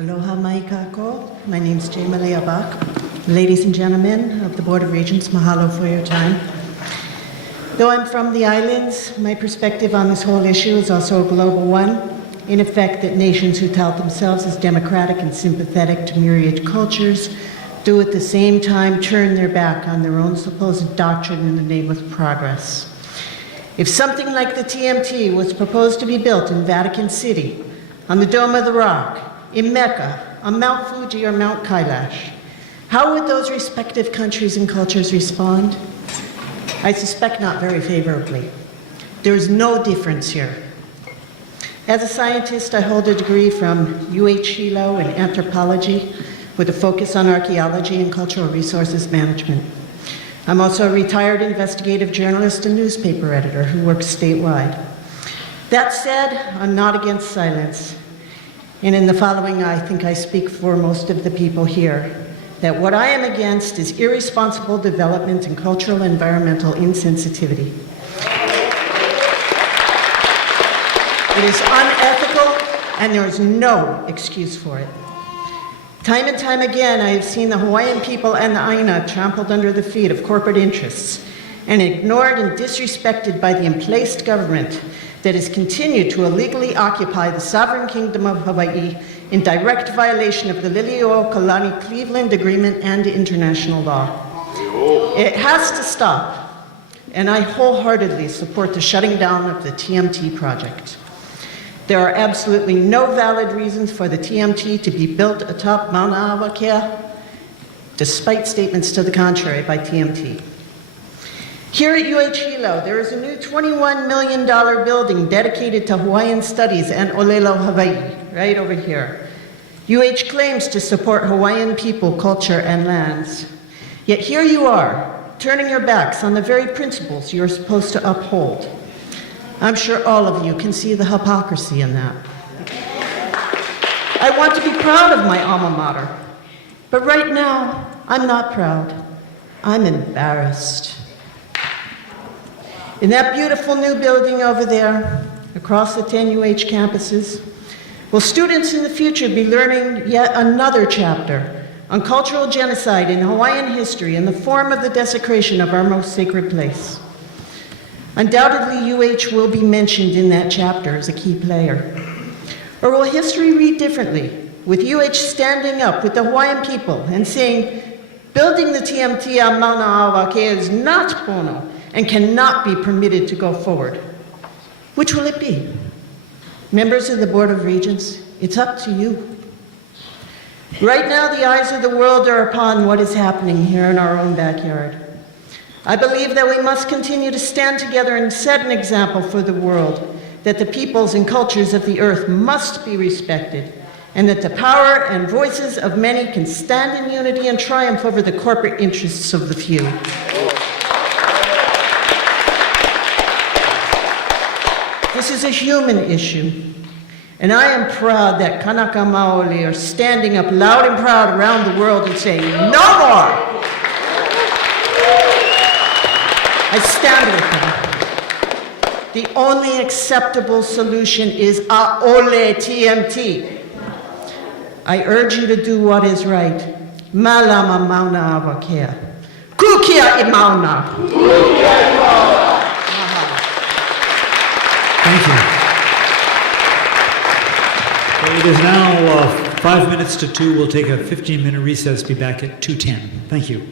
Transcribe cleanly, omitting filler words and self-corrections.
Aloha mai kako. My name is Malia. Ladies and gentlemen of the Board of Regents, mahalo for your time. Though I'm from the islands, my perspective on this whole issue is also a global one. In effect, that nations who tout themselves as democratic and sympathetic to myriad cultures do at the same time turn their back on their own supposed doctrine in the name of progress. If something like the TMT was proposed to be built in Vatican City, on the Dome of the Rock, in Mecca, on Mount Fuji or Mount Kailash, how would those respective countries and cultures respond? I suspect not very favorably. There is no difference here. As a scientist, I hold a degree from Hilo in anthropology with a focus on archaeology and cultural resources management. I'm also a retired investigative journalist and newspaper editor who works statewide. That said, I'm not against silence. And in the following, I think I speak for most of the people here, that what I am against is irresponsible development and cultural and environmental insensitivity. It is unethical, and there is no excuse for it. Time and time again, I have seen the Hawaiian people and the Aina trampled under the feet of corporate interests and ignored and disrespected by the emplaced government that has continued to illegally occupy the sovereign kingdom of Hawaii in direct violation of the Liliuokalani-Cleveland Agreement and international law. It has to stop, and I wholeheartedly support the shutting down of the TMT project. There are absolutely no valid reasons for the TMT to be built atop Mauna, despite statements to the contrary by TMT. Here at Hilo, there is a new $21 million building dedicated to Hawaiian studies and Olelo, Hawaii, right over here. claims to support Hawaiian people, culture, and lands. Yet here you are, turning your backs on the very principles you're supposed to uphold. I'm sure all of you can see the hypocrisy in that. I want to be proud of my alma mater, but right now, I'm not proud. I'm embarrassed. In that beautiful new building over there, across the 10 campuses, will students in the future be learning yet another chapter on cultural genocide in Hawaiian history in the form of the desecration of our most sacred place. Undoubtedly, will be mentioned in that chapter as a key player. Or will history read differently, with standing up with the Hawaiian people and saying, building the TMT on Mauna is not pono and cannot be permitted to go forward? Which will it be? Members of the Board of Regents, it's up to you. Right now, the eyes of the world are upon what is happening here in our own backyard. I believe that we must continue to stand together and set an example for the world, that the peoples and cultures of the earth must be respected, and that the power and voices of many can stand in unity and triumph over the corporate interests of the few. This is a human issue, and I am proud that Kanaka Aole are standing up loud and proud around the world and saying, no more! I stand with them. The only acceptable solution is Aole TMT. I urge you to do what is right. Malama Mauna Awakea. Kukia I Mauna. Thank you. It is now 5 minutes to 2. We'll take a 15-minute recess, be back at 2:10. Thank you.